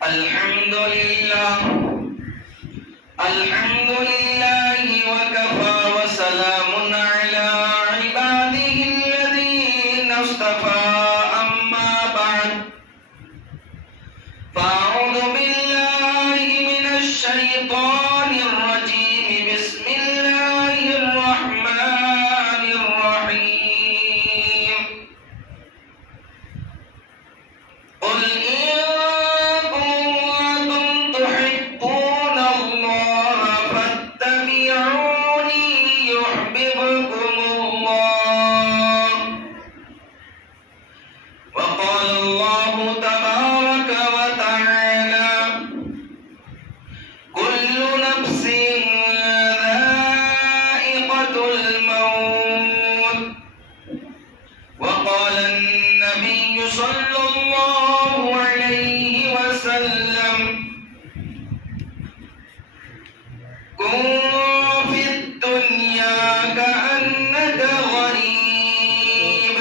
الحمد لله وكفى وسلام على عباده الذين اصطفى أما بعد فأعوذ بالله من الشيطان الرجيم بسم الله الرحمن الرحيم قل إن كنتم تحبون الله فاتبعوني يحببكم الله وقال الله تبارك وتعالى كل نفس ذائقة الموت وقال النبي صلى الله عليه وسلم كن في الدنيا كأنك غريب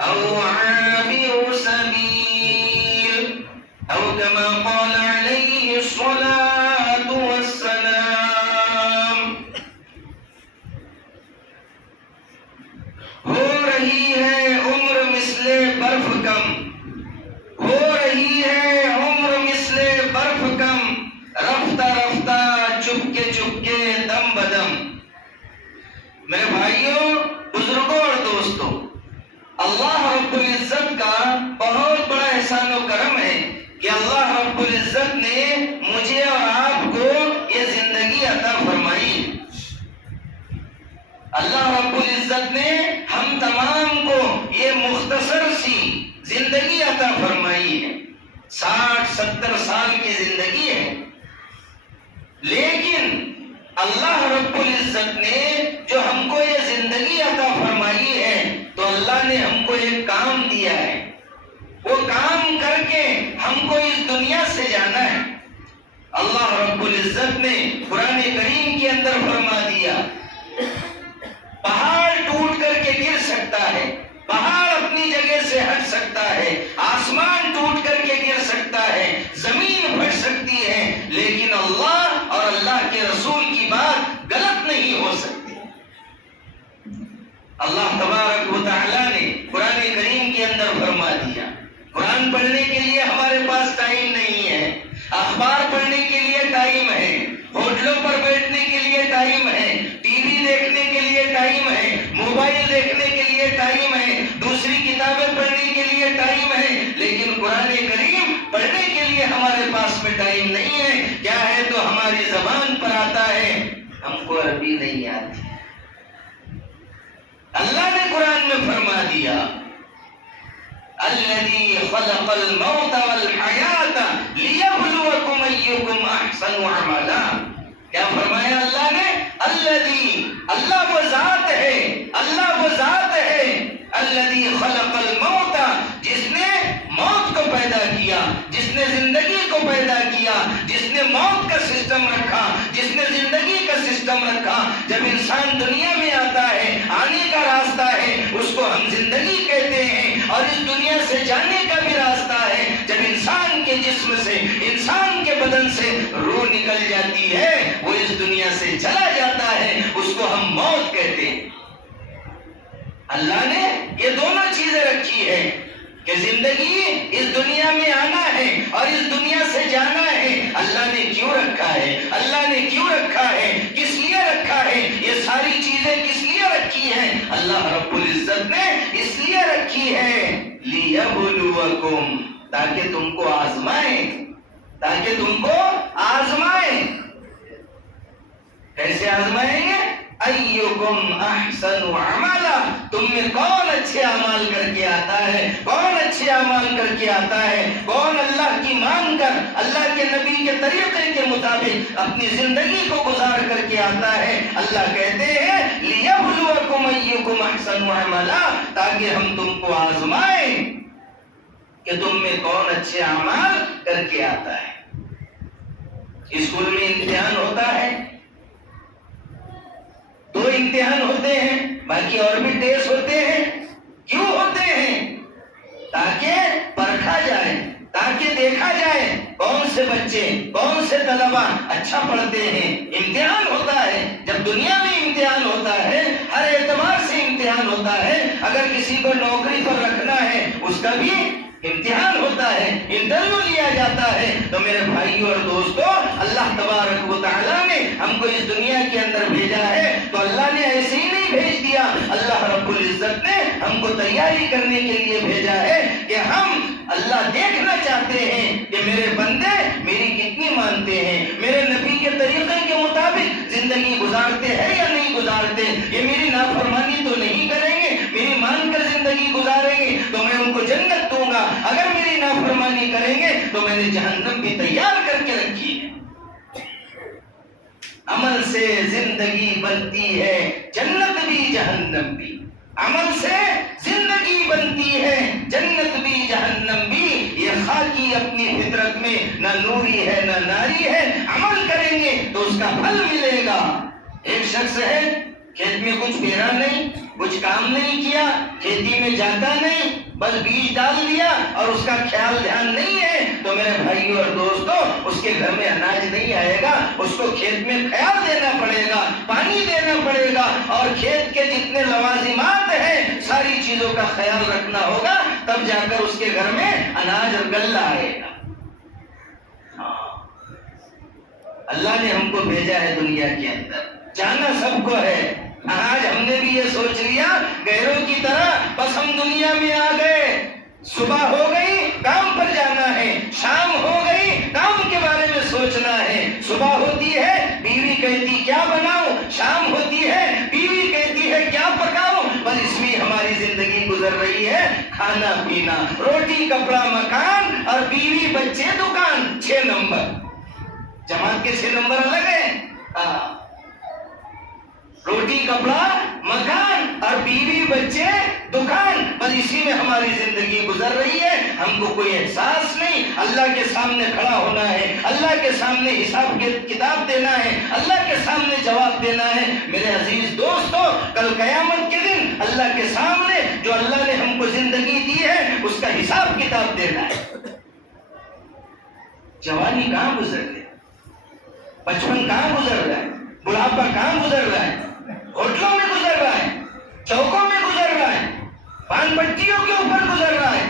أو عابر سبيل أو كما قال عليه الصلاة والسلام ہو رہی ہے عمر مثل برف کم ہو رہی ہے عمر مثل برف کم رفتہ رفتہ چپکے چپکے دم بدم میرے بھائیوں بزرگوں اور دوستوں اللہ رب العزت کا بہت بڑا احسان و کرم ہے کہ اللہ رب العزت نے مجھے اور آپ کو یہ زندگی عطا فرمائی اللہ رب العزت نے ہم تمام کو یہ مختصر سی زندگی عطا فرمائی ہے 60-70 سال کی زندگی ہے لیکن اللہ رب العزت نے جو ہم کو یہ زندگی عطا فرمائی ہے تو اللہ نے ہم کو ایک کام دیا ہے وہ کام کر کے ہم کو اس دنیا سے جانا ہے اللہ رب العزت نے قرآن کریم کے اندر فرما دیا پہاڑ ٹوٹ کر کے گر سکتا ہے پہاڑ اپنی جگہ سے ہٹ سکتا ہے آسمان ٹوٹ کر کے گر سکتا ہے زمین پھٹ سکتی ہے لیکن اللہ اور اللہ کے رسول کی بات غلط نہیں ہو سکتی اللہ تبارک و تعالی نے قرآن کریم کے اندر فرما دیا قرآن پڑھنے کے لیے ہمارے پاس ٹائم نہیں ہے اخبار پڑھنے کے لیے ٹائم ہے ہوٹلوں پر بیٹھنے کے لیے ٹائم ہے ٹی وی دیکھنے کے لیے ٹائم ہے موبائل دیکھنے کے لیے ٹائم ہے دوسری کتابیں پڑھنے کے لیے ٹائم ہے لیکن قرآن کریم پڑھنے کے لیے ہمارے پاس میں ٹائم نہیں ہے کیا ہے تو ہماری زبان پر آتا ہے ہم کو عربی نہیں آتی اللہ نے قرآن میں فرما دیا الذي خلق الموت والحیات لیبلوکم ایکم احسن عملا کیا فرمایا اللہ نے الذي اللہ وہ ذات ہے الذي خلق الموت جس نے موت کو پیدا کیا جس نے زندگی کو پیدا کیا جس نے موت کا سسٹم رکھا جس نے زندگی کا سسٹم رکھا جب انسان دنیا میں آتا ہے آنے کا راستہ ہے اس کو ہم زندگی کہتے ہیں اور اس دنیا سے جانے کا بھی راستہ ہے جب انسان کے جسم سے انسان کے بدن سے روح نکل جاتی ہے وہ اس دنیا سے چلا جاتا ہے اس کو ہم موت کہتے ہیں اللہ نے یہ دونوں چیزیں رکھی ہے کہ زندگی اس دنیا میں آنا ہے اور اس دنیا سے جانا ہے اللہ نے کیوں رکھا ہے کس لیے رکھا ہے یہ ساری چیزیں کس لیے رکھی ہیں اللہ رب العزت نے اس لیے رکھی ہے لیبلوکم تاکہ تم کو آزمائیں کیسے آزمائیں گے ایکم احسن عملا تم میں کون اچھے اعمال کر کے آتا ہے کون اللہ کی مان کر اللہ کے نبی کے طریقے کے مطابق اپنی زندگی کو گزار کر کے آتا ہے اللہ کہتے ہیں لیبلوکم ایکم احسن عملا تاکہ ہم تم کو آزمائیں کہ تم میں کون اچھے اعمال کر کے آتا ہے اسکول میں امتحان ہوتا ہے دو امتحان ہوتے ہیں باقی اور بھی ٹیسٹ ہوتے ہیں کیوں ہوتے ہیں تاکہ پرکھا جائے تاکہ دیکھا جائے کون سے بچے کون سے طلبہ اچھا پڑھتے ہیں. امتحان ہوتا ہے، جب دنیا میں امتحان ہوتا ہے، ہر اعتبار سے امتحان ہوتا ہے. اگر کسی کو نوکری پر رکھنا ہے اس کا بھی امتحان ہوتا ہے، انٹرویو لیا جاتا ہے. تو میرے بھائیوں اور دوستوں، اللہ تبارک و تعالیٰ نے ہم کو اس دنیا کے اندر بھیجا ہے تو اللہ نے ایسے ہی نہیں بھیج دیا. اللہ رب العزت نے ہم کو تیاری کرنے کے لیے بھیجا ہے کہ ہم اللہ دیکھنا چاہتے ہیں کہ میرے بندے میری کتنی مانتے ہیں، میرے نبی کے طریقے کے مطابق زندگی گزارتے ہیں یا نہیں گزارتے. یہ میری نافرمانی تو نہیں کریں گے، میری مان کر زندگی گزاریں گے تو میں ان کو جنت دوں گا. اگر میری نافرمانی کریں گے تو میں نے جہنم بھی تیار کر کے رکھی ہے. عمل سے زندگی بنتی ہے جنت بھی جہنم بھی. عمل سے زندگی بنتی ہے جنت بھی جہنم بھی. یہ خاکی اپنی فطرت میں نہ نوری ہے نہ ناری ہے. عمل کریں گے تو اس کا پھل ملے گا. ایک شخص ہے کھیت میں کچھ پیرا نہیں، کچھ کام نہیں کیا، کھیتی میں جاتا نہیں، بس بیج ڈال دیا اور اس کا خیال دھیان نہیں ہے. تو میرے بھائیوں اور دوستوں، اس کے گھر میں اناج نہیں آئے گا. اس کو کھیت میں خیال دینا پڑے گا، پانی دینا پڑے گا، اور کھیت کے جتنے لوازمات ہیں ساری چیزوں کا خیال رکھنا ہوگا. تب جا کر اس کے گھر میں اناج اور غلہ آئے گا. اللہ نے ہم کو بھیجا ہے دنیا کے اندر، جانا سب کو ہے. آج ہم نے بھی یہ سوچ لیا غیروں کی طرح، بس ہم دنیا میں آ گئے، صبح ہو گئی کام پر جانا ہے، شام ہو گئی کام کے بارے میں سوچنا ہے. صبح ہوتی ہے بیوی کہتی کیا بناؤں، شام ہوتی ہے بیوی کہتی ہے کیا پکاؤں. بس اس میں ہماری زندگی گزر رہی ہے. کھانا پینا، روٹی کپڑا مکان، اور بیوی بچے دکان. 6 نمبر جماعت کے 6 نمبر الگ ہیں. روٹی کپڑا مکان اور بیوی بچے دکان، بس اسی میں ہماری زندگی گزر رہی ہے. ہم کو کوئی احساس نہیں. اللہ کے سامنے کھڑا ہونا ہے، اللہ کے سامنے حساب کتاب دینا ہے، اللہ کے سامنے جواب دینا ہے. میرے عزیز دوستو، کل قیامت کے دن اللہ کے سامنے جو اللہ نے ہم کو زندگی دی ہے اس کا حساب کتاب دینا ہے. جوانی کہاں گزر گئی، بچپن کہاں گزر رہا ہے، بڑھاپا کہاں گزر رہا ہے، ہوٹلوں میں گزر رہا ہے، چوکوں میں گزر رہا ہے، پان پٹیوں کے اوپر گزر رہا ہے،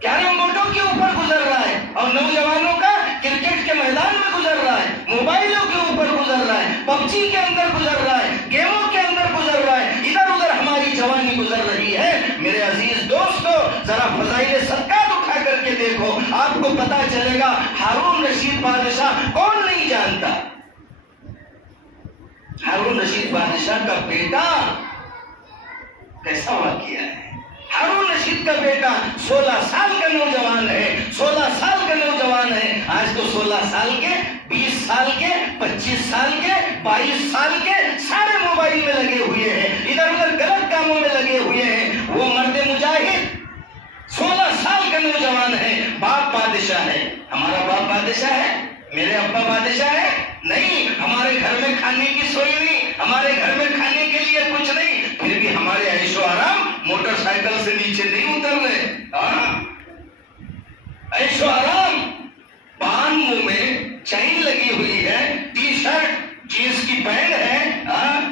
کیرم بورڈوں کے اوپر گزر رہا ہے، اور نوجوانوں کا کرکٹ کے میدان میں گزر رہا ہے، موبائلوں کے اوپر گزر رہا ہے، پب جی کے اندر گزر رہا ہے، گیموں کے اندر گزر رہا ہے. ادھر ادھر ہماری جوانی گزر رہی ہے. میرے عزیز دوستو، ذرا فضائل صدقات اٹھا کر کے دیکھو، آپ کو پتا چلے گا ہارون رشید بادشاہ کون نہیں جانتا. ہارون رشید بادشاہ کا بیٹا کیسا واقعہ ہے. ہارون رشید کا بیٹا 16 سال کا نوجوان ہے، 16 سال کا نوجوان ہے. آج تو 16 سال کے، 20 سال کے، 25 سال کے، 22 سال کے سارے موبائل میں لگے ہوئے ہیں، ادھر ادھر غلط کاموں میں لگے ہوئے ہیں. وہ مرد مجاہد 16 سال کا نوجوان ہے. باپ بادشاہ ہے. ہمارا باپ بادشاہ ہے، میرے ابا بادشاہ ہے نہیں. ہمارے گھر میں کھانے کی سوئی نہیں، ہمارے گھر میں کھانے کے لیے کچھ نہیں، پھر بھی ہمارے عیش و آرام موٹر سائیکل سے نیچے نہیں اتر رہے. عیش و آرام، پان منہ میں، چین لگی ہوئی ہے، ٹی شرٹ جینس کی پینٹ ہے،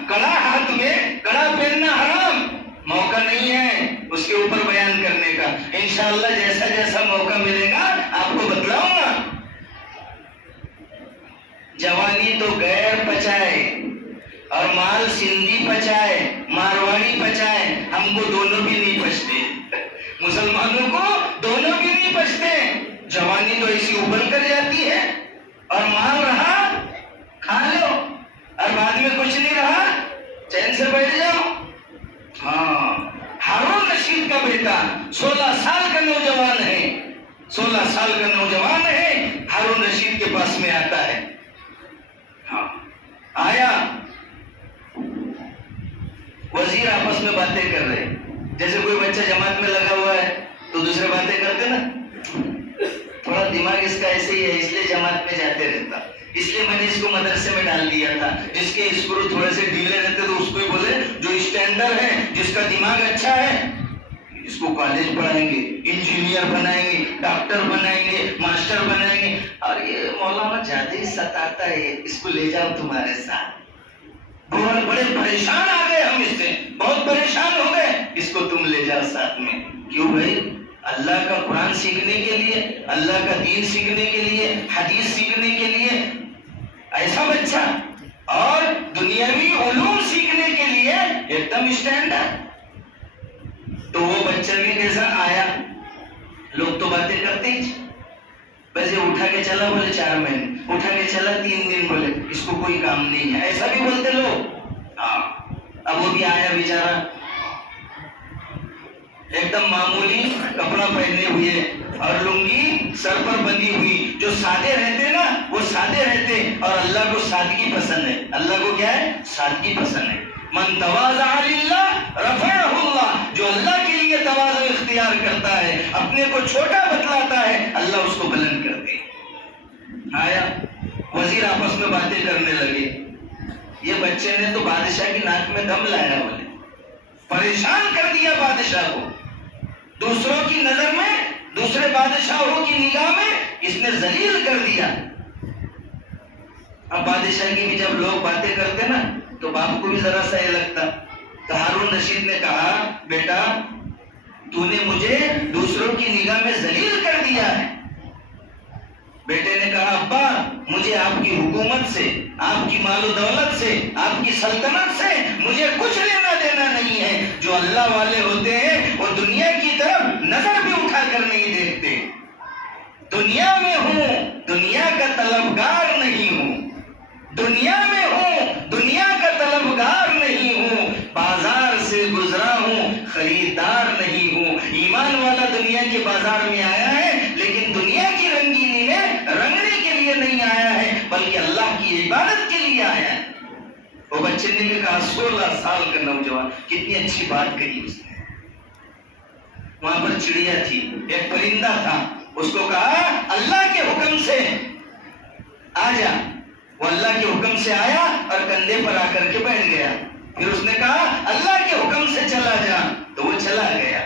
کڑا ہاتھ میں، کڑا پہننا حرام. موقع نہیں ہے اس کے اوپر بیان کرنے کا. انشاءاللہ جیسا جیسا موقع ملے گا آپ کو بتلاؤں گا. جوانی تو غیر پچائے اور مال سندھی پچائے، مارواڑی پچائے، ہم کو دونوں بھی نہیں پچتے. مسلمانوں کو دونوں بھی نہیں پچتے. جوانی تو ایسی ابل کر جاتی ہے، اور مال رہا کھا لو، اور بعد میں کچھ نہیں رہا چین سے بیٹھ جاؤ. ہاں، ہارون رشید کا بیٹا 16 سال کا نوجوان ہے، 16 سال کا نوجوان ہے. ہارون رشید کے پاس میں آتا ہے. آیا، وزیر آپس میں باتیں کر رہے، جیسے کوئی بچہ جماعت میں لگا ہوا ہے تو دوسرے باتیں کرتے نا. تھوڑا دماغ اس کا ایسے ہی ہے، اس لیے جماعت میں جاتے رہتا. اس لیے میں نے اس کو مدرسے میں ڈال دیا تھا. جس کے اسکرو تھوڑے سے ڈھیلے رہتے تو اس کو ہی بولے جو اسٹینڈرڈ ہے، جس کا دماغ اچھا ہے، اس کو کالج پڑھائیں گے، انجینئر بنائیں گے، ڈاکٹر بنائیں گے، ماسٹر بنائیں گے، اور یہ مولانا زیادہ ہی ستاتا ہے، اس کو لے جاؤ تمہارے ساتھ۔ بہت بڑے پریشان آ گئے ہم اس سے، بہت پریشان ہو گئے، اس کو تم لے جاؤ ساتھ میں۔ کیوں بھائی؟ اللہ کا قرآن سیکھنے کے لیے، اللہ کا دین سیکھنے کے لیے، حدیث سیکھنے کے لیے ایسا بچہ، اور دنیاوی علوم سیکھنے کے لیے ایک دم اسٹینڈرڈ۔ تو وہ بچہ بھی کیسا آیا؟ لوگ تو باتیں کرتے ہی، بس یہ اٹھا کے چلا بولے 4 مہینے، اٹھا کے چلا 3 دن، بولے اس کو کوئی کام نہیں ہے، ایسا بھی بولتے لوگ۔ ہاں، اب وہ بھی آیا بیچارہ، ایک دم معمولی کپڑا پہنے ہوئے اور لنگی سر پر بندھی ہوئی۔ جو سادے رہتے نا وہ سادے رہتے، اور اللہ کو سادگی پسند ہے۔ اللہ کو کیا ہے؟ سادگی پسند ہے۔ من تواضع للہ رفعہ اللہ، جو اللہ کے لیے تواضع اختیار کرتا ہے، اپنے کو چھوٹا بتلاتا ہے، اللہ اس کو بلند کرتے۔ آیا وزیر آپس میں باتیں کرنے لگے، یہ بچے نے تو بادشاہ کی ناک میں دم لایا، بولے پریشان کر دیا بادشاہ کو، دوسروں کی نظر میں، دوسرے بادشاہوں کی نگاہ میں اس نے ذلیل کر دیا۔ اب بادشاہ کی بھی جب لوگ باتیں کرتے نا تو باپ کو بھی ذرا سا یہ لگتا۔ تو ہارون رشید نے کہا، بیٹا تو نے مجھے دوسروں کی نگاہ میں ذلیل کر دیا ہے۔ بیٹے نے کہا، ابا مجھے آپ کی حکومت سے، آپ کی مال و دولت سے، آپ کی سلطنت سے مجھے کچھ لینا دینا نہیں ہے۔ جو اللہ والے ہوتے ہیں وہ دنیا کی طرف نظر بھی اٹھا کر نہیں دیکھتے۔ دنیا میں ہوں، دنیا کا طلبگار نہیں ہوں، دنیا میں ہوں، دنیا کا طلبگار نہیں ہوں، بازار سے گزرا ہوں، خریدار نہیں ہوں۔ ایمان والا دنیا کے بازار میں آیا ہے، لیکن دنیا کی رنگینی میں رنگنے کے لیے نہیں آیا ہے، بلکہ اللہ کی عبادت کے لیے آیا ہے۔ وہ بچے نے بھی کہا، 16 سال کا نوجوان، کتنی اچھی بات کہی اس نے۔ وہاں پر چڑیا تھی، ایک پرندہ تھا، اس کو کہا اللہ کے حکم سے آ جا۔ وہ اللہ کے حکم سے آیا اور کندھے پر آ کر کے بیٹھ گیا۔ پھر اس نے کہا اللہ کے حکم سے چلا جا، تو وہ چلا گیا۔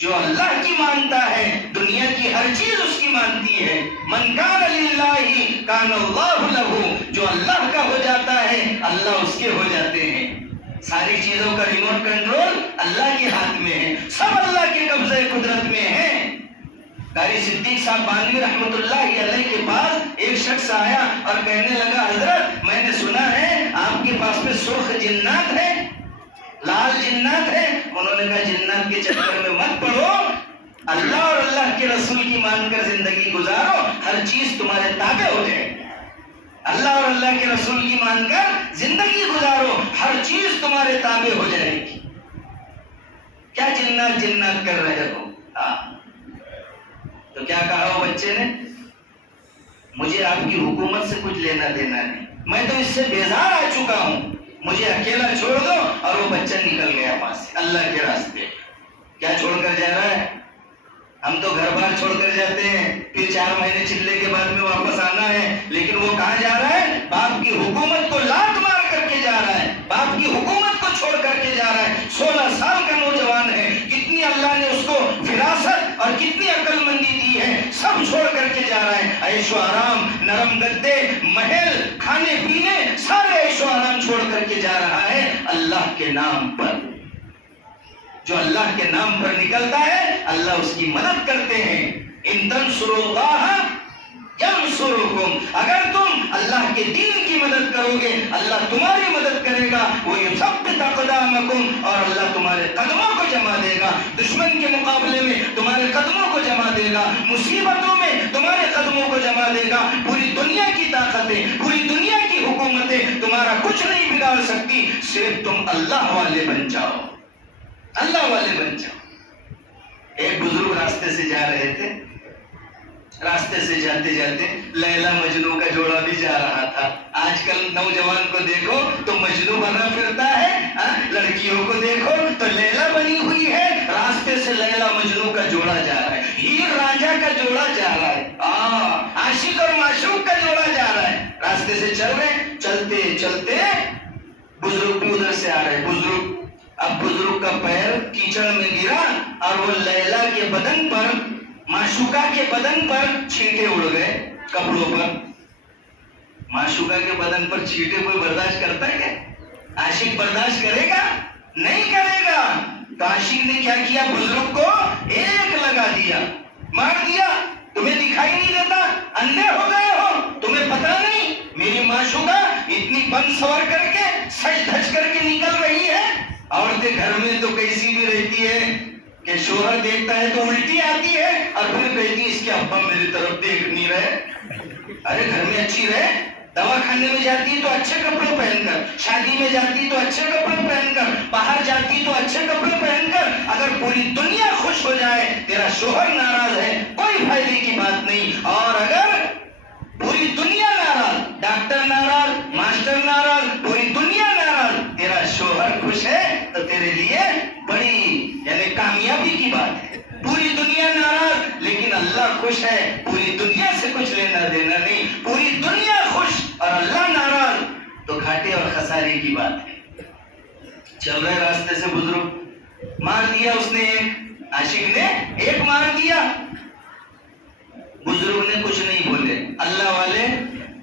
جو اللہ کی مانتا ہے دنیا کی ہر چیز اس کی مانتی ہے۔ من کان للہ کان اللہ لہ، جو اللہ کا ہو جاتا ہے اللہ اس کے ہو جاتے ہیں۔ ساری چیزوں کا ریموٹ کنٹرول اللہ کے ہاتھ میں ہے، سب اللہ کے قبضہ قدرت میں ہے۔ قاری صدیق صاحب بانوی رحمۃ اللہ علیہ کے پاس ایک شخص آیا اور کہنے لگا، حضرت میں نے سنا ہے آپ کے پاس میں سرخ جنات ہے، لال جنات ہے۔ انہوں نے کہا جنات کے چکر میں مت پڑو، اللہ اور اللہ کے رسول کی مان کر زندگی گزارو، ہر چیز تمہارے تابع ہو جائے گی۔ اللہ اور اللہ کے رسول کی مان کر زندگی گزارو، ہر چیز تمہارے تابع ہو جائے گی۔ کیا جنات جنات کر رہے ہو؟ تو کیا کہا وہ بچے نے؟ مجھے آپ کی حکومت سے کچھ لینا دینا نہیں، میں تو اس سے بیزار آ چکا ہوں، مجھے اکیلا چھوڑ دو۔ اور وہ بچہ نکل گیا وہاں سے اللہ کے راستے۔ کیا چھوڑ کر جا رہا ہے؟ ہم تو گھر بار چھوڑ کر جاتے ہیں، پھر 4 مہینے چلنے کے بعد میں واپس آنا ہے، لیکن وہ کہاں جا رہا ہے؟ باپ کی حکومت کو لات مار کر کے جا رہا ہے، باپ کی حکومت کو چھوڑ کر کے جا رہا ہے۔ 16 سال کا نوجوان ہے، کتنی اللہ نے اس کو فراست اور کتنی عقل مندی دی ہے، سب چھوڑ کر کے جا رہا ہے۔ عیش و آرام، نرم گدے، محل، کھانے پینے، سارے عیش و آرام چھوڑ کر کے جا رہا ہے اللہ کے نام پر۔ جو اللہ کے نام پر نکلتا ہے اللہ اس کی مدد کرتے ہیں۔ ان تنصروا اللہ ینصرکم، اگر تم اللہ کے دین کی مدد کرو گے اللہ تمہاری مدد کرے گا۔ وَيُثَبِّتْ أَقْدَامَكُمْ، اور اللہ تمہارے قدموں کو جما دے گا، دشمن کے مقابلے میں تمہارے قدموں کو جما دے گا، مصیبتوں میں تمہارے قدموں کو جما دے گا۔ پوری دنیا کی طاقتیں، پوری دنیا کی حکومتیں تمہارا کچھ نہیں بگاڑ سکتی، صرف تم اللہ والے بن جاؤ، اللہ والے بن جاؤ۔ ایک بزرگ راستے سے جا رہے تھے، راستے سے جاتے جاتے لیلا مجنو کا جوڑا بھی جا رہا تھا۔ آج کل نوجوان کو دیکھو تو مجنو بنا پھرتا ہے، لڑکیوں کو دیکھو تو لیلا بنی ہوئی ہے۔ راستے سے لیلا مجنو کا جوڑا جا رہا ہے، ہیر راجا کا جوڑا جا رہا ہے، عاشق اور معشوق کا جوڑا جا رہا ہے۔ راستے سے چل رہے، چلتے چلتے بزرگ بھی ادھر سے آ رہے، بزرگ اب بزرگ کا پیر کیچڑ میں گرا اور وہ لیلا کے بدن پر، معشوقہ کے بدن پر چھینٹے اڑ گئے کپڑوں پر۔ معشوقہ کے بدن پر چھینٹے کوئی برداشت کرتا ہے کیا؟ عاشق برداشت کرے گا؟ نہیں کرے گا۔ تو عاشق نے کیا کیا؟ بزرگ کو ایک لگا دیا، مار دیا۔ تمہیں دکھائی نہیں دیتا؟ اندھے ہو گئے ہو؟ تمہیں پتا نہیں میری معشوقہ اتنی بن سور کر کے سج دھج کر کے نکل رہی ہے؟ عورتیں گھر میں تو کیسی بھی رہتی ہے کہ شوہر دیکھتا ہے تو الٹی آتی ہے اور پھر کہتی ہے اس کے ابا میری طرف دیکھ نہیں رہے۔ ارے گھر میں اچھی رہے، دوا کھانے میں جاتی تو اچھے کپڑے پہن کر، شادی میں جاتی تو اچھے کپڑے پہن کر، باہر جاتی تو اچھے کپڑے پہن کر۔ اگر پوری دنیا خوش ہو جائے، تیرا شوہر ناراض ہے، کوئی فائدے کی بات نہیں۔ اور اگر پوری دنیا ناراض، ڈاکٹر ناراض، ماسٹر ناراض، پوری دنیا ناراض، تیرا شوہر خوش ہے تو تیرے لیے بڑی یعنی کامیابی کی بات ہے۔ پوری دنیا ناراض لیکن اللہ خوش ہے، پوری دنیا سے کچھ لینا دینا نہیں۔ پوری دنیا خوش اور اللہ ناراض تو گھاٹے اور خسارے کی بات ہے۔ چل رہے راستے سے بزرگ، مار دیا اس نے ایک، عاشق نے ایک مار دیا۔ بزرگ نے کچھ نہیں بولے، اللہ والے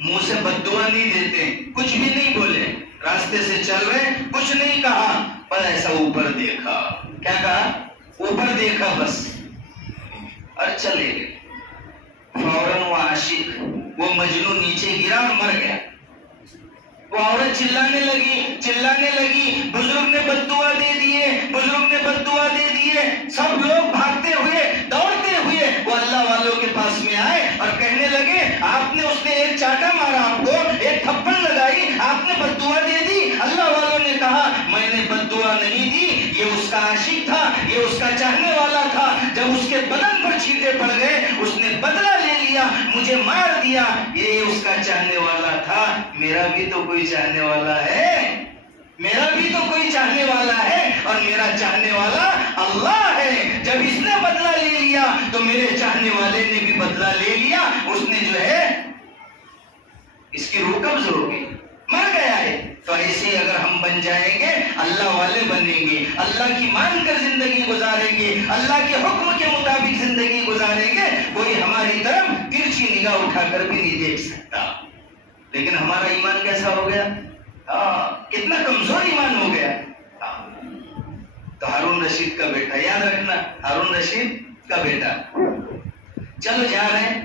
منہ سے بد دعا نہیں دیتے، کچھ بھی نہیں بولے، راستے سے چل رہے، کچھ نہیں کہا، پر ایسا اوپر دیکھا۔ کیا کہا؟ اوپر دیکھا بس، اور چلے گئے۔ فوراً وہ عاشق، وہ مجنون نیچے گرا اور مر گیا۔ وہ عورت چلانے لگی، بزرگ نے بد دعا دے دیے، بزرگ نے بد دعا دے دیے۔ سب لوگ بھاگتے ہوئے، دوڑتے ہوئے وہ اللہ والوں کے پاس میں آئے اور کہنے لگے آپ نے، اس نے ایک چاٹا مارا، آپ کو ایک تھپڑ لگائی، آپ نے بد دعا دے دی۔ اللہ والوں نے کہا میں نے بد دعا نہیں دی، یہ اس کا عاشق تھا، یہ اس کا چاہنے والا تھا۔ جب اس کے بدن پر چھینٹے پڑ گئے، اس نے بدلہ لے لیا، مجھے مار دیا، یہ اس کا چاہنے والا تھا۔ میرا بھی تو کوئی چاہنے والا ہے، میرا بھی تو کوئی چاہنے والا ہے، اور میرا چاہنے والا اللہ ہے۔ جب اس نے بدلہ لے لیا تو میرے چاہنے والے نے بھی بدلہ لے لیا۔ اس نے جو ہے اس کی روح قبض ہو گئی، مر گیا ہے۔ تو ایسے اگر ہم بن جائیں گے، اللہ والے بنیں گے، اللہ کی مان کر زندگی گزاریں گے، اللہ کے حکم کے مطابق زندگی گزاریں گے، کوئی ہماری طرف ترچھی نگاہ اٹھا کر بھی نہیں دیکھ سکتا۔ لیکن ہمارا ایمان کیسا ہو گیا؟ کتنا کمزور ایمان ہو گیا۔ تو ہارون رشید کا بیٹا، یاد رکھنا، ہارون رشید کا بیٹا، چلو جا رہے ہیں،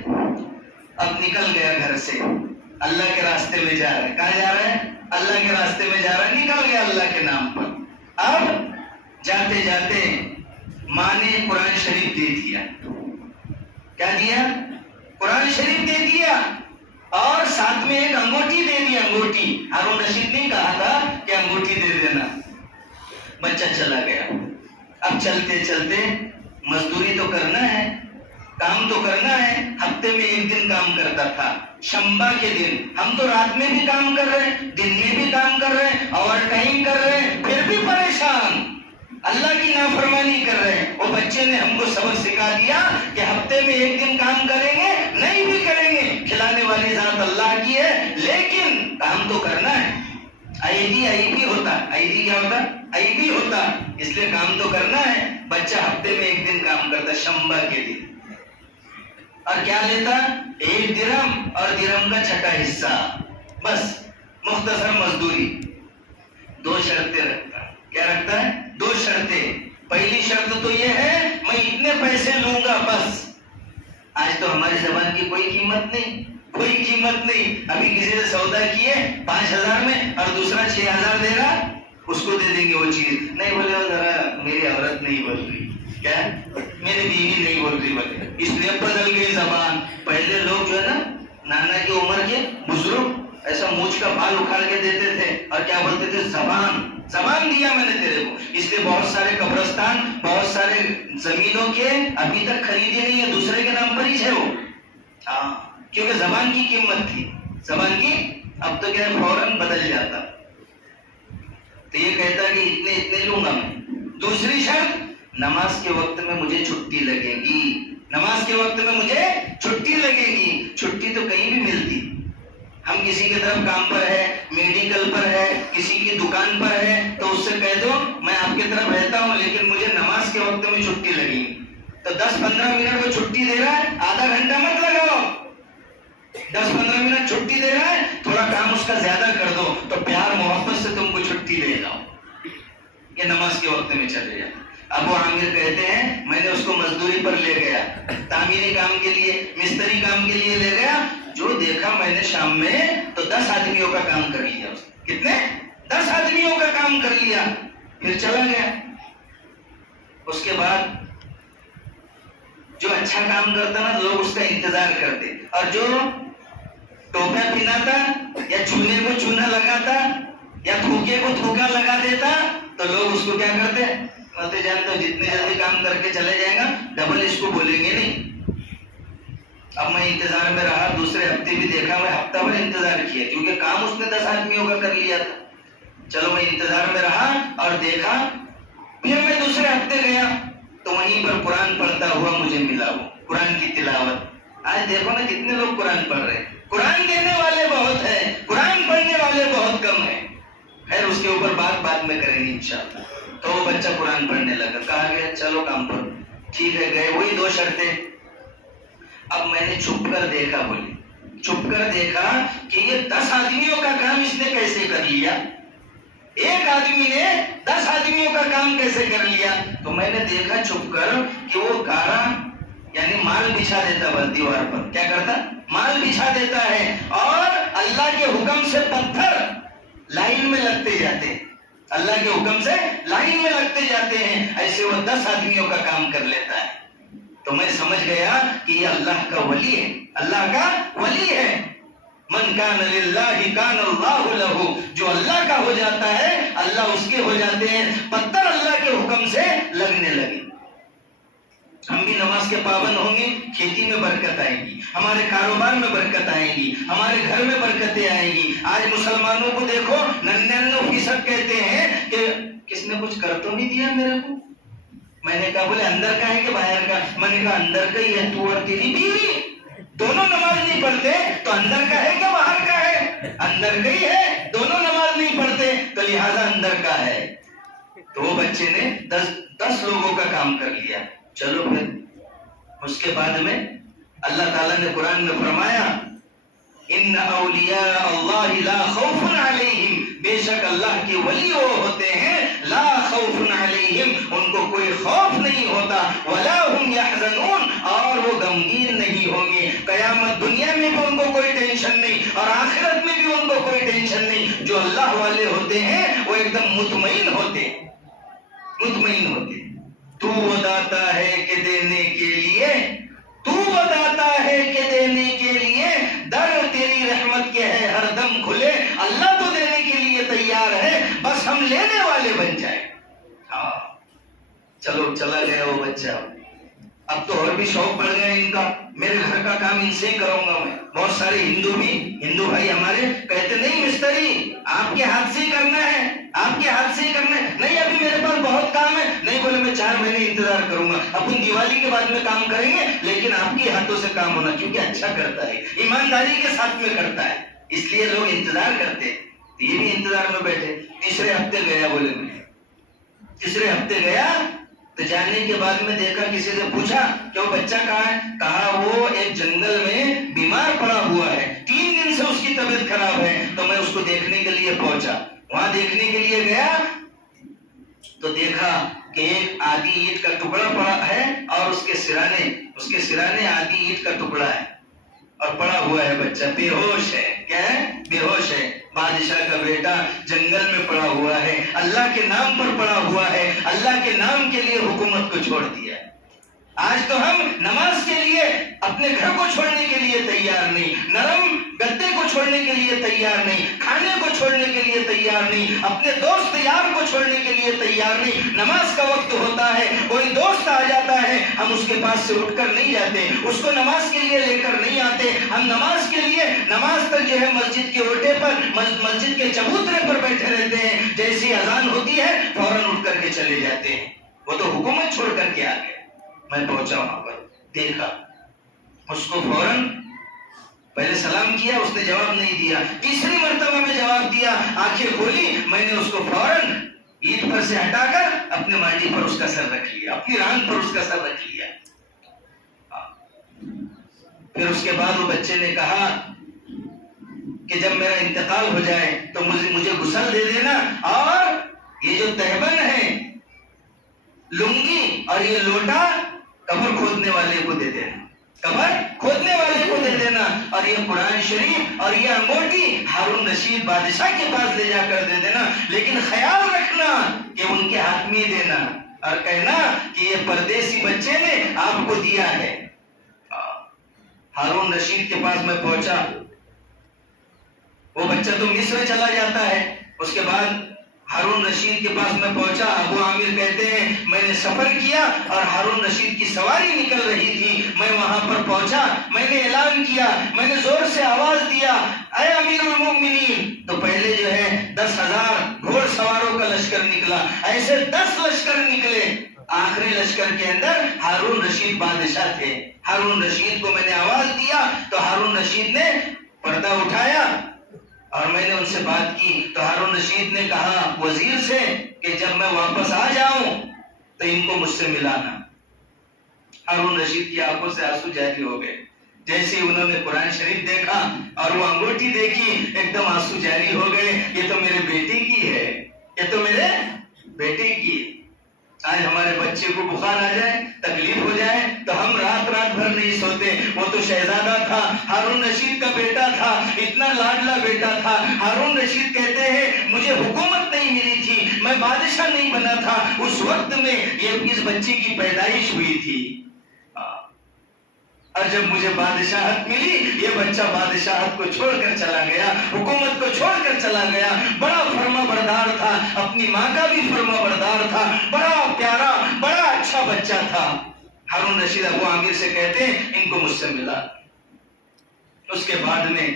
اب نکل گیا گھر سے، اللہ کے راستے میں جا رہے ہیں۔ کہاں جا رہے ہیں؟ اللہ کے راستے میں جا رہا ہے، نکل گیا اللہ کے نام پر۔ اب جاتے جاتے ماں نے قرآن شریف دے دیا۔ کیا دیا؟ قرآن شریف دے دیا، اور ساتھ میں ایک انگوٹھی دے دی۔ انگوٹھی ہارون رشید نے کہا تھا کہ انگوٹھی دے دینا۔ بچہ چلا گیا۔ اب چلتے چلتے مزدوری تو کرنا ہے، کام تو کرنا ہے۔ ہفتے میں ایک دن کام کرتا تھا، شنبہ کے دن۔ ہم تو رات میں بھی کام کر رہے ہیں، دن میں بھی کام کر رہے ہیں، اوور ٹائم کر رہے ہیں، پھر بھی پریشان، اللہ کی نافرمانی کر رہے ہیں۔ وہ بچے نے ہم کو سبق سکھا دیا کہ ہفتے میں ایک دن کام کریں گے، نہیں بھی کریں گے، کھلانے والی ذات اللہ کی ہے، لیکن کام تو کرنا ہے۔ عیدی ہوتا، عیدی کیا ہوتا؟ عیدی ہوتا، اس لیے کام تو کرنا ہے۔ بچہ ہفتے میں ایک دن کام کرتا، شنبہ کے دن، اور کیا لیتا؟ 1 درہم اور درہم کا چھٹا حصہ، بس مختصر مزدوری۔ 2 شرطیں رکھتا۔ کیا رکھتا ہے؟ 2 شرطیں۔ پہلی شرط تو یہ ہے میں اتنے پیسے لوں گا بس۔ آج تو ہماری زبان کی کوئی قیمت نہیں، کوئی قیمت نہیں۔ ابھی کسی نے سودا کیے 5000 میں اور دوسرا 6000 دے رہا، اس کو دے دیں گے وہ چیز۔ نہیں بولے وہ ذرا میری عورت نہیں بول رہی، کیا میری بیوی نہیں بول رہی بولے، اس لیے بدل گئی زبان۔ پہلے لوگ جو ہے نا، نانا کی عمر کے بزرگ ایسا مونچھ کا بال اکھاڑ کے دیتے تھے اور کیا بولتے تھے؟ زبان دیا میں نے تیرے کو۔ اس لیے بہت سارے قبرستان، بہت سارے زمینوں کے ابھی تک خریدے نہیں ہے، دوسرے کے نام پر ہی ہے وہ، کیونکہ زبان کی قیمت تھی، زبان کی۔ اب تو کیا ہے، فوراً بدل جاتا۔ تو یہ کہتا کہ اتنے لوں گا میں۔ دوسری شرط، نماز کے وقت میں مجھے چھٹی لگے گی، نماز کے وقت میں مجھے چھٹی لگے گی۔ چھٹی تو کہیں بھی ملتی، ہم کسی کی طرف کام پر ہے، میڈیکل پر ہے، کسی کی دکان پر ہے، تو اس سے کہہ دو میں آپ کی طرف رہتا ہوں لیکن مجھے نماز کے وقت میں چھٹی لگی، تو 10-15 منٹ وہ چھٹی دے رہا ہے، آدھا گھنٹہ مت لگاؤ، 10-15 منٹ چھٹی دے رہا ہے، تھوڑا کام اس کا زیادہ کر دو، تو پیار محبت سے تم کو چھٹی دے جاؤ، یہ نماز کے وقت میں چلے جاؤ۔ ابو عامر کہتے ہیں میں نے اس کو مزدوری پر لے گیا، تعمیری کام کے لیے، مستری کام کے لیے لے گیا، جو دیکھا میں نے شام میں تو 10 آدمیوں کا کام کر لیا، کتنے؟ 10 آدمیوں کا کام کر لیا، پھر چلا گیا۔ اس کے بعد جو اچھا کام کرتا نا لوگ اس کا انتظار کرتے، اور جو ٹوپا پہناتا یا چونے کو چونا لگاتا یا تھوکے کو تھوکا لگا دیتا تو لوگ اس کو کیا کرتے؟ میں جانتا ہوں جتنے جلدی کام کر کے چلے جائیں گا ڈبل اس کو بولیں گے نہیں۔ اب میں انتظار میں رہا، دوسرے ہفتے بھی دیکھا، میں ہفتہ بھر انتظار کیا کیونکہ کام اس نے 10 آدمیوں کا کر لیا تھا۔ چلو میں انتظار میں رہا اور دیکھا، پھر میں دوسرے ہفتے گیا تو وہیں پر قرآن پڑھتا ہوا مجھے ملا، وہ قرآن کی تلاوت۔ آج دیکھو نا کتنے لوگ قرآن پڑھ رہے ہیں، قرآن دینے والے بہت ہیں، قرآن پڑھنے والے بہت کم ہیں۔ خیر اس کے اوپر بات میں کریں گے انشاءاللہ۔ تو وہ بچہ قرآن پڑھنے لگا، کہا گیا چلو کام پر، ٹھیک ہے گئے، وہی 2 شرطیں۔ اب میں نے چھپ کر دیکھا، بولی چھپ کر دیکھا کہ یہ 10 آدمیوں کا کام اس نے کیسے کر لیا، ایک آدمی نے 10 آدمیوں کا کام کیسے کر لیا۔ تو میں نے دیکھا چھپ کر کہ وہ گارا یعنی مال بچھا دیتا بس دیوار پر، کیا کرتا؟ مال بچھا دیتا ہے، اور اللہ کے حکم سے پتھر لائن میں لگتے جاتے ہیں، اللہ کے حکم سے لائن میں لگتے جاتے ہیں، ایسے وہ 10 آدمیوں کا کام کر لیتا ہے۔ تو میں سمجھ گیا کہ یہ اللہ کا ولی ہے، اللہ کا ولی ہے۔ من کان للہ کان اللہ لہ، جو اللہ کا ہو جاتا ہے اللہ اس کے ہو جاتے ہیں، پتھر اللہ کے حکم سے لگنے لگے۔ ہم بھی نماز کے پابند ہوں گے، کھیتی میں برکت آئے گی، ہمارے کاروبار میں برکت آئے گی، ہمارے گھر میں برکتیں آئیں گی۔ آج مسلمانوں کو دیکھو 99% کہتے ہیں کہ کس نے کچھ کر تو نہیں دیا میرے کو۔ میں نے کہا بولے اندر کا ہے کہ باہر کا؟ میں نے کہا اندر کا ہی ہے، تو اور تیری بیوی دونوں نماز نہیں پڑھتے تو اندر کا ہے کہ باہر کا ہے؟ اندر کا ہی ہے، دونوں نماز نہیں پڑھتے تو لہذا اندر کا ہے۔ تو وہ بچے نے 10 لوگوں کا کام کر لیا۔ چلو پھر اس کے بعد میں اللہ تعالیٰ نے قرآن میں فرمایا ان اولیاء اللہ لا خوف علیہم، بے شک اللہ کے ولی وہ ہوتے ہیں لا خوف علیہم، ان کو کوئی خوف نہیں ہوتا، ولا هم يحزنون، اور وہ غمگین نہیں ہوں گے۔ قیامت دنیا میں بھی ان کو کوئی ٹینشن نہیں اور آخرت میں بھی ان کو کوئی ٹینشن نہیں۔ جو اللہ والے ہوتے ہیں وہ ایک دم مطمئن ہوتے، مطمئن ہوتے۔ تو بتاتا ہے کہ دینے کے لیے، تو بتاتا ہے کہ دینے کے لیے در تیری رحمت کے ہے ہر دم کھلے، اللہ تو دینے کے لیے تیار ہے، بس ہم لینے والے بن جائیں۔ ہاں چلو چلا گیا وہ بچہ، اب تو اور بھی شوق بڑھ گیا ان کا، میرے گھر کا کام ان سے ہی کروں گا میں۔ بہت سارے ہندو بھائی ہمارے کہتے نہیں مستری آپ کے ہاتھ سے ہی کرنا ہے، آپ کے ہاتھ سے ہی کرنا ہے، نہیں ابھی میرے پاس بہت کام ہے، نہیں بولے میں 4 مہینے انتظار کروں گا، اپن دیوالی کے بعد میں کام کریں گے، لیکن آپ کے ہاتھوں سے کام ہونا، کیونکہ اچھا کرتا ہے، ایمانداری کے ساتھ میں کرتا ہے، اس لیے لوگ انتظار کرتے ہیں۔ یہ بھی انتظار میں بیٹھے۔ تیسرے ہفتے گیا، بولے میں تیسرے ہفتے گیا تو جانے کے بعد میں دیکھا، کسی سے پوچھا کہ وہ بچہ کہاں ہے؟ کہا وہ ایک جنگل میں بیمار پڑا ہوا ہے، 3 دن سے اس کی طبیعت خراب ہے، تو میں اس کو دیکھنے کے لیے پہنچا۔ وہاں دیکھنے کے لیے گیا تو دیکھا کہ ایک آدھی اینٹ کا ٹکڑا پڑا ہے اور اس کے سرانے آدھی اینٹ کا ٹکڑا ہے اور پڑا ہوا ہے، بچہ بے ہوش ہے۔ کیا ہے؟ بے ہوش ہے۔ بادشاہ کا بیٹا جنگل میں پڑا ہوا ہے، اللہ کے نام پر پڑا ہوا ہے، اللہ کے نام کے لیے حکومت کو چھوڑ دیا ہے۔ آج تو ہم نماز کے لیے اپنے گھر کو چھوڑنے کے لیے تیار نہیں، نرم گدے کو چھوڑنے کے لیے تیار نہیں، کھانے کو چھوڑنے کے لیے تیار نہیں، اپنے دوست یار کو چھوڑنے کے لیے تیار نہیں۔ نماز کا وقت ہوتا ہے، کوئی دوست آ جاتا ہے، ہم اس کے پاس سے اٹھ کر نہیں جاتے، اس کو نماز کے لیے لے کر نہیں آتے، ہم نماز کے لیے نماز تک جو ہے مسجد کے اوٹے پر، مسجد کے چبوترے پر بیٹھے رہتے ہیں، جیسی اذان ہوتی ہے فوراً اٹھ کر کے چلے جاتے ہیں۔ وہ تو حکومت چھوڑ کر کے آ گئے۔ میں پہنچا وہاں پر، دیکھا اس کو فوراً پہلے سلام کیا، اس نے جواب نہیں دیا، تیسری مرتبہ میں جواب دیا، آنکھیں کھولی، میں نے اس کو فوراً اینٹ پر سے ہٹا کر اپنے ماٹی پر اس کا سر رکھ لیا، اپنی ران پر اس کا سر رکھ لیا۔ پھر اس کے بعد وہ بچے نے کہا کہ جب میرا انتقال ہو جائے تو مجھے غسل دے دینا، اور یہ جو تہبند ہے، لنگی اور یہ لوٹا قبر کھودنے والے کو دے دینا، قبر کھودنے والے کو دے دینا، اور یہ قرآن شریف اور یہ انگوٹھی ہارون رشید بادشاہ کے پاس لے جا کر دے دینا، لیکن خیال رکھنا کہ ان کے ہاتھ میں دینا، اور کہنا کہ یہ پردیسی بچے نے آپ کو دیا ہے۔ ہارون رشید کے پاس میں پہنچا، وہ بچہ تو مصر چلا جاتا ہے، اس کے بعد ہارون رشید کے پاس میں پہنچا۔ ابو عامر کہتے ہیں میں نے سفر کیا اور ہارون رشید کی سواری نکل رہی تھی، میں وہاں پر پہنچا، میں نے اعلان کیا، میں نے زور سے آواز دیا، اے امیر المؤمنین، تو پہلے جو ہے 10,000 گھوڑ سواروں کا لشکر نکلا، ایسے 10 لشکر نکلے، آخری لشکر کے اندر ہارون رشید بادشاہ تھے۔ ہارون رشید کو میں نے آواز دیا تو ہارون رشید نے پردہ اٹھایا اور میں نے ان سے بات کی، تو ہارون رشید نے کہا وزیر سے کہ جب میں واپس آ جاؤں تو ان کو مجھ سے ملانا۔ ہارون رشید کی آنکھوں سے آنسو جاری ہو گئے، جیسے انہوں نے قرآن شریف دیکھا اور وہ انگوٹھی دیکھی، ایک دم آنسو جاری ہو گئے، یہ تو میرے بیٹے کی ہے، یہ تو میرے بیٹے کی ہے۔ آج ہمارے بچے کو بخار آ جائے، تکلیف ہو جائے تو ہم رات بھر نہیں سوتے۔ وہ تو شہزادہ تھا، ہارون رشید کا بیٹا تھا، اتنا لاڈلا بیٹا تھا۔ ہارون رشید کہتے ہیں مجھے حکومت نہیں ملی تھی، میں بادشاہ نہیں بنا تھا، اس وقت میں یہ اس بچے کی پیدائش ہوئی تھی، اور جب مجھے بادشاہت ملی یہ بچہ بادشاہت کو چھوڑ کر چلا گیا، حکومت کو چھوڑ کر چلا گیا۔ بڑا فرما بردار تھا، اپنی ماں کا بھی فرما بردار تھا، بڑا پیارا بڑا اچھا بچہ تھا۔ ہارون رشید ابو عامر سے کہتے ہیں ان کو مجھ سے ملا۔ اس کے بعد میں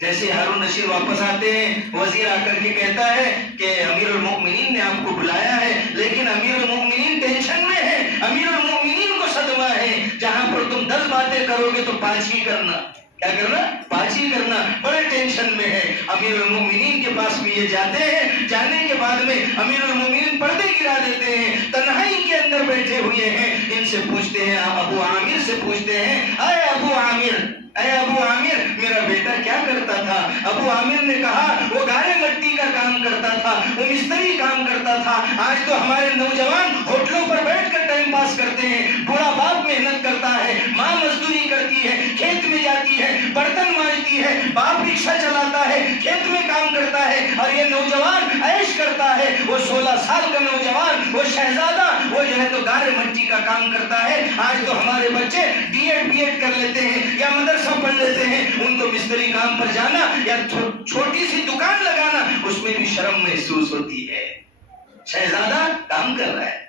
جیسے ہارون رشید واپس آتے ہیں، وزیر آ کر کے کہتا ہے کہ امیر المؤمنین نے آپ کو بلایا ہے، لیکن امیر المؤمنین ٹینشن میں ہے، امیر المؤمنین کو صدمہ ہے، جہاں پر تم 10 باتیں کرو گے تو 5 ہی کرنا، کیا کرنا؟ 5 ہی کرنا، بڑے ٹینشن میں ہے۔ امیر المؤمنین کے پاس بھی یہ جاتے ہیں، جانے کے بعد میں امیر المؤمنین پردے گرا دیتے ہیں، تنہائی کے اندر بیٹھے ہوئے ہیں، ان سے پوچھتے ہیں، ابو عامر سے پوچھتے ہیں، اے ابو عامر، اے ابو عامر میرا بیٹا کیا کرتا تھا؟ ابو عامر نے کہا وہ گارے مٹی کا کام کرتا تھا، وہ مستری کام کرتا تھا۔ آج تو ہمارے نوجوان ہوٹلوں پر بیٹھ کر ٹائم پاس کرتے ہیں، بوڑھا باپ محنت کرتا ہے، ماں مزدوری کرتی ہے، کھیت میں جاتی ہے، برتن مانجتی ہے، باپ رکشہ چلاتا ہے، کھیت میں کام کرتا ہے، اور یہ نوجوان عیش کرتا ہے۔ وہ 16 سال کا نوجوان، وہ شہزادہ، وہ جو ہے تو گارے مٹی کا کام کرتا ہے۔ آج تو ہمارے بچے ڈی ایڈ بی ایڈ کر لیتے ہیں یا مدرسہ پڑھ لیتے ہیں، ان کو مستری کام پر جانا یا چھوٹی سی دکان لگانا اس میں بھی شرم محسوس ہوتی ہے۔ شہزادہ کام کر رہا ہے،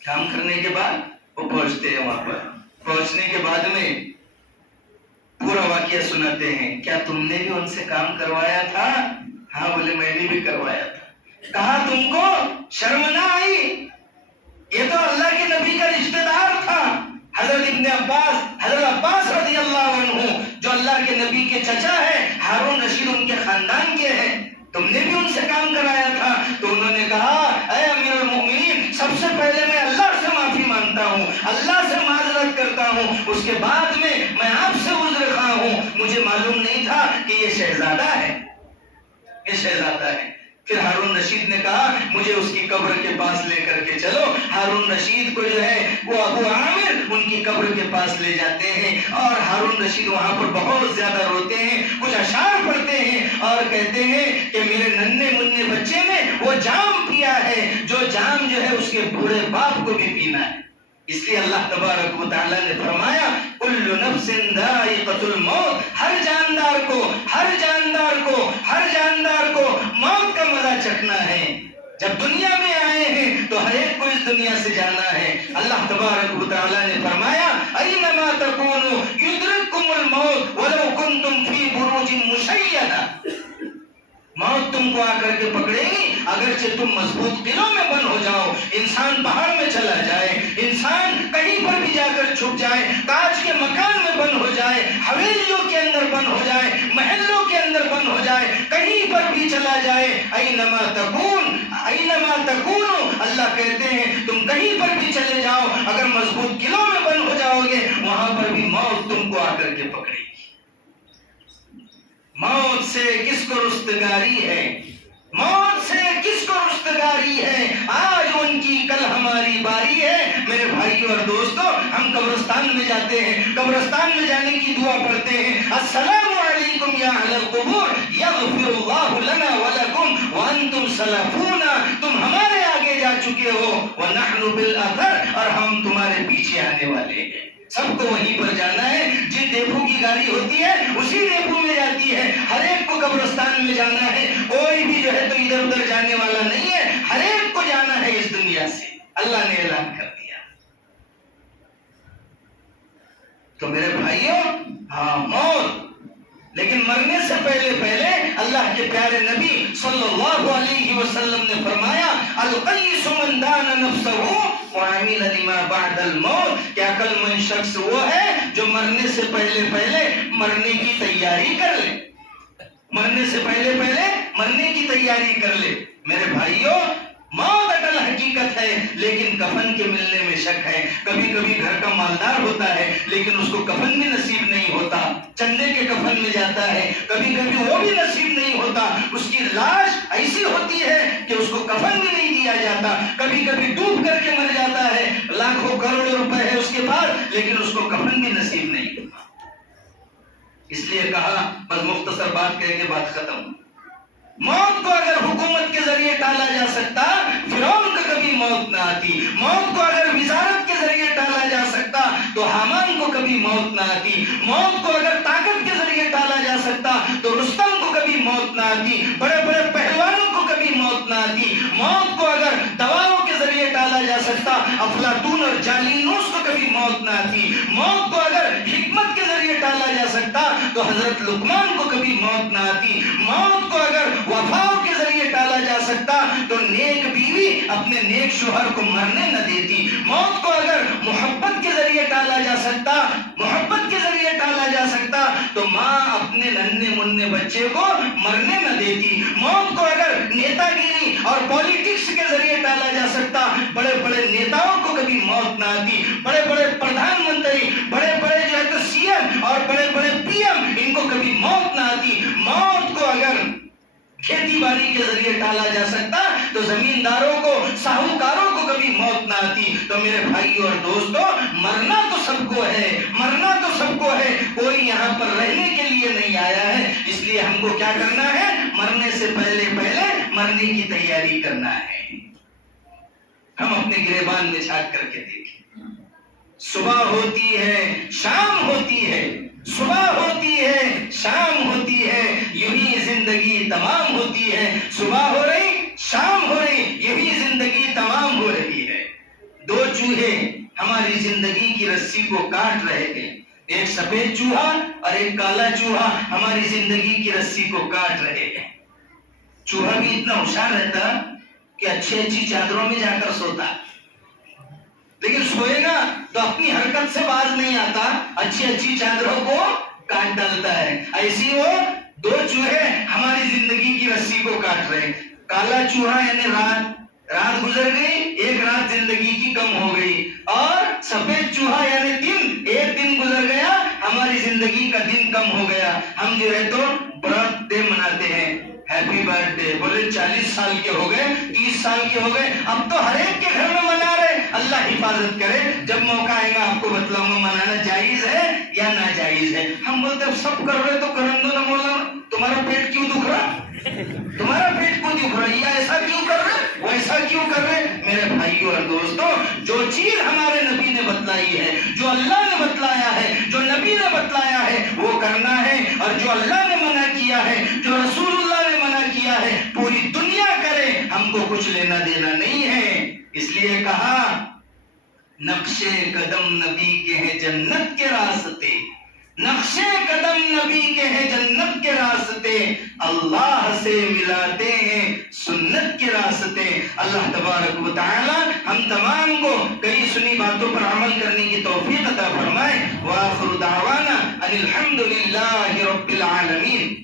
کام کرنے کے بعد وہ پہنچتے ہیں، وہاں پر پہنچنے کے بعد میں پورا واقعہ سناتے ہیں، کیا تم نے بھی ان سے کام کروایا تھا؟ ہاں بولے میں نے بھی کروایا تھا۔ کہا تم کو شرم نہ آئی؟ یہ تو اللہ کے نبی کا رشتہ دار تھا، حضرت ابن عباس، حضرت عباس رضی اللہ عنہ جو اللہ کے نبی کے چچا ہے، ہارون رشید ان کے خاندان کے ہیں، تم نے بھی ان سے کام کرایا تھا؟ تو انہوں نے کہا اے امیر المؤمنین، سب سے پہلے میں اللہ سے معافی مانگتا ہوں، اللہ سے معذرت کرتا ہوں، اس کے بعد میں آپ سے عذر خواہ ہوں، مجھے معلوم نہیں تھا کہ یہ شہزادہ ہے، یہ شہزادہ ہے۔ پھر ہارون رشید نے کہا مجھے اس کی قبر کے پاس لے کر کے چلو۔ ہارون رشید کو جو ہے وہ ابو عامر ان کی قبر کے پاس لے جاتے ہیں، اور ہارون رشید وہاں پر بہت زیادہ روتے ہیں، کچھ اشعار پڑھتے ہیں اور کہتے ہیں کہ میرے ننھے منھے بچے نے وہ جام پیا ہے جو جام جو ہے اس کے بوڑھے باپ کو بھی پینا ہے۔ اس لیے اللہ تبارک و تعالیٰ نے فرمایا کل نفس ذائقۃ الموت، ہر جاندار کو موت کا مزہ چکھنا ہے۔ جب دنیا میں آئے ہیں تو ہر ایک کو اس دنیا سے جانا ہے۔ اللہ تبارک و تعالیٰ نے فرمایا اینما تکونوا یدرککم الموت ولو کنتم فی بروج مشیدہ، موت تم کو آ کر کے پکڑے گی اگرچہ تم مضبوط قلعوں میں بند ہو جاؤ، انسان پہاڑ میں چلا جائے، انسان کہیں پر بھی جا کر چھپ جائے، تاج کے مکان میں بند ہو جائے، حویلیوں کے اندر بند ہو جائے، محلوں کے اندر بند ہو جائے، کہیں پر بھی چلا جائے، اینما تکونوا، اللہ کہتے ہیں تم کہیں پر بھی چلے جاؤ، اگر مضبوط قلعوں میں بند ہو جاؤ گے وہاں پر بھی موت تم کو آ کر کے پکڑے گی۔ موت سے کس کو رستگاری ہے؟ موت سے کس کو رستگاری ہے؟ آج ان کی کل ہماری باری ہے۔ میرے بھائیوں اور دوستوں، ہم قبرستان میں جاتے ہیں، قبرستان میں جانے کی دعا پڑھتے ہیں، السلام علیکم یا اہل القبور یغفر اللہ لنا ولکم وانتم سلفون، تم ہمارے آگے جا چکے ہو، ونحن بالاثر، اور ہم تمہارے پیچھے آنے والے ہیں۔ سب کو وہیں پر جانا ہے، جن ڈیپو کی گاڑی ہوتی ہے اسی ڈیپو میں جاتی ہے، ہر ایک کو قبرستان میں جانا ہے، کوئی بھی جو ہے تو ادھر ادھر جانے والا نہیں ہے، ہر ایک کو جانا ہے اس دنیا سے، اللہ نے اعلان کر دیا۔ تو میرے بھائیوں، ہاں موت، لیکن مرنے سے پہلے اللہ کے پیارے نبی صلی اللہ علیہ وسلم نے فرمایا القیس من دان نفسہ وعمل لما بعد الموت، کہ عقل مند شخص وہ ہے جو مرنے سے پہلے مرنے کی تیاری کر لے، مرنے سے پہلے مرنے کی تیاری کر لے۔ میرے بھائیوں، موت اٹل حقیقت ہے، لیکن کفن کے ملنے میں شک ہے۔ کبھی کبھی گھر کا مالدار ہوتا ہے لیکن اس کو کفن بھی نصیب نہیں ہوتا، چندے کے کفن میں جاتا ہے، کبھی کبھی وہ بھی نصیب نہیں ہوتا، اس کی لاش ایسی ہوتی ہے کہ اس کو کفن بھی نہیں دیا جاتا، کبھی کبھی ڈوب کر کے مر جاتا ہے، لاکھوں کروڑوں روپے ہے اس کے پاس لیکن اس کو کفن بھی نصیب نہیں ہوتا۔ اس لیے کہا، بس مختصر بات کہہ کے بات ختم، موت کو اگر حکومت کے ذریعے ٹالا جا سکتا، فرعون کو کبھی موت نہ آتی، موت کو اگر وزارت کے ذریعے ٹالا جا سکتا تو حامان کو کبھی موت نہ آتی، موت کو اگر طاقت کے ذریعے ٹالا جا سکتا تو رستم کو کبھی موت نہ آتی، بڑے بڑے پہلوانوں کو کبھی موت نہ آتی، موت کو اگر دواؤں کے ذریعے ٹالا جا سکتا افلاطون اور جالینوس کو کبھی موت نہ آتی، موت کو اگر حکمت کے ذریعے ٹالا جا سکتا تو حضرت لقمان کو کبھی موت نہ آتی، موت کو اگر وفاؤں کے ذریعے ٹالا جا سکتا تو نیک بیوی اپنے نیک شوہر کو مرنے نہ دیتی، موت کو اگر محبت کے ذریعے ٹالا جا سکتا، محبت کے ذریعے ٹالا جا سکتا تو ماں اپنے ننھے منھے بچے کو مرنے نہ دیتی، موت کو اگر نیتا گیری اور پالیٹکس کے ذریعے ٹالا جا سکتا، بڑے بڑے نیتاؤں کو کبھی موت نہ آتی، بڑے بڑے پردھان منتری، بڑے بڑے جو ہے تو سی ایم اور بڑے بڑے پی ایم، ان کو کبھی موت نہ آتی، موت کو اگر کھیتی باڑی کے ذریعے ٹالا جا سکتا تو زمینداروں کو، ساہوکاروں کو کبھی موت نہ آتی۔ تو میرے بھائیوں اور دوستوں، مرنا تو سب کو ہے، مرنا تو سب کو ہے، کوئی یہاں پر رہنے کے لیے نہیں آیا ہے، اس لیے ہم کو کیا کرنا ہے؟ مرنے سے پہلے مرنے کی تیاری کرنا ہے۔ ہم اپنے گریبان میں جھانک کر کے دیکھیں، صبح ہوتی ہے شام ہوتی ہے، صبح ہوتی ہے شام ہوتی ہے، یہی زندگی تمام ہوتی ہے، صبح ہو رہی شام ہو رہی، یہی زندگی تمام ہو رہی ہے۔ دو چوہے ہماری زندگی کی رسی کو کاٹ رہے تھے، ایک سفید چوہا اور ایک کالا چوہا ہماری زندگی کی رسی کو کاٹ رہے ہیں۔ چوہا بھی اتنا ہوشیار رہتا کہ اچھی چادروں میں جا کر سوتا، لیکن سوئے گا تو اپنی حرکت سے باز نہیں آتا، اچھی چادروں کو کاٹ ڈالتا ہے۔ ایسی وہ دو چوہے ہماری زندگی کی رسی کو کاٹ رہے، کالا چوہا یعنی رات گزر گئی، ایک رات زندگی کی کم ہو گئی، اور سفید چوہا یعنی دن، ایک دن گزر گیا، ہماری زندگی کا دن کم ہو گیا۔ ہم جو ہے تو برتھ ڈے مناتے ہیں، ہیپی برتھ ڈے، بولے 40 سال کے ہو گئے، 30 سال کے ہو گئے، اب تو ہر ایک کے گھر میں منا رہے۔ اللہ حفاظت کرے، جب موقع آئے گا آپ کو بتلاؤں گا منانا جائز ہے یا ناجائز ہے۔ ہم بولتے ہیں سب کر رہے تو کرن دو نا، مولانا تمہارا پیٹ کیوں دکھ رہا، تمہارا پیٹ کیوں دکھ رہا، یہ ایسا کیوں کر رہے، ویسا کیوں کر رہے؟ میرے بھائیوں اور دوستوں، جو چیز ہمارے نبی نے بتلائی ہے، جو اللہ نے بتلایا ہے، جو نبی نے بتلایا ہے وہ کرنا ہے، اور جو اللہ نے منع کیا ہے، جو رسول اللہ نے منع کیا ہے، پوری دنیا کرے، ہم کو کچھ لینا دینا نہیں ہے۔ اس لیے کہا نقش قدم نبی کے ہیں جنت کے راستے، نقش قدم نبی کے ہیں جنت کے راستے، اللہ سے ملاتے ہیں سنت جنت کے راستے. اللہ تبارک و تعالی ہم تمام کو کئی سنی باتوں پر عمل کرنے کی توفیق عطا فرمائے. وآخر دعوانا ان الحمد للہ رب العالمین.